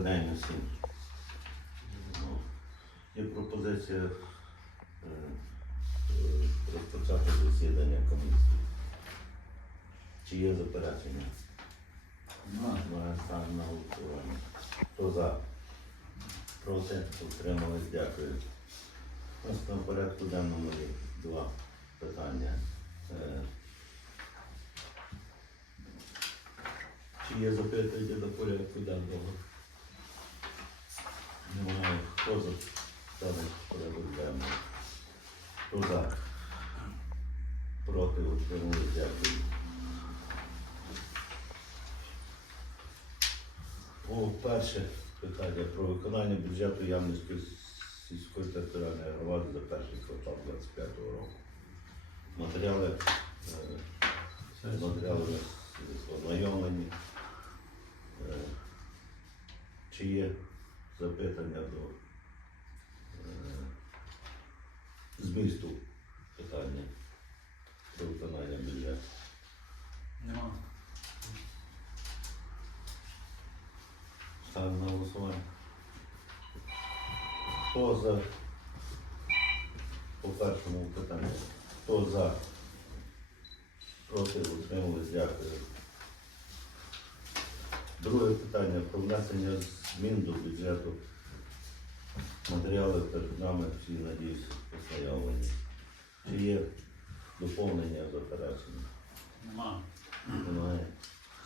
Добрий день усім. Ну, Є пропозиція е, розпочати засідання комісії. Чи є заперечення? Немає ставимо на голосування. Хто за? Проти? Утримались? Дякую. Нас на порядку денному є два питання. Е, Чи є запитання до порядку денного? Хто за даний порядок денний? Хто? Проти утримали, дякую. О, перше питання про виконання бюджету Ямницької сільської територіальної громади за перший квартал 25 року. Матеріали, е, матеріали ознайомлені. Е, Чи є запитання до змісту питання про виконання бюджету? Нема. Ставимо на голосування. Хто за по першому питанню? Хто за? Проти утримались, дякую. Друге питання про внесення змін до бюджету. Матеріали перед нами всі надіюсь ознайомлені. Чи є доповнення заперечення? Нема. Немає.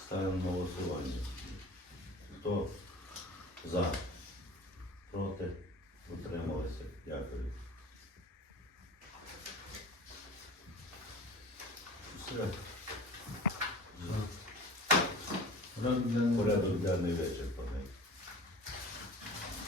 Ставимо на голосування. Хто за? Проти? Утрималися. Дякую. Все. Порядок денний. Вечір.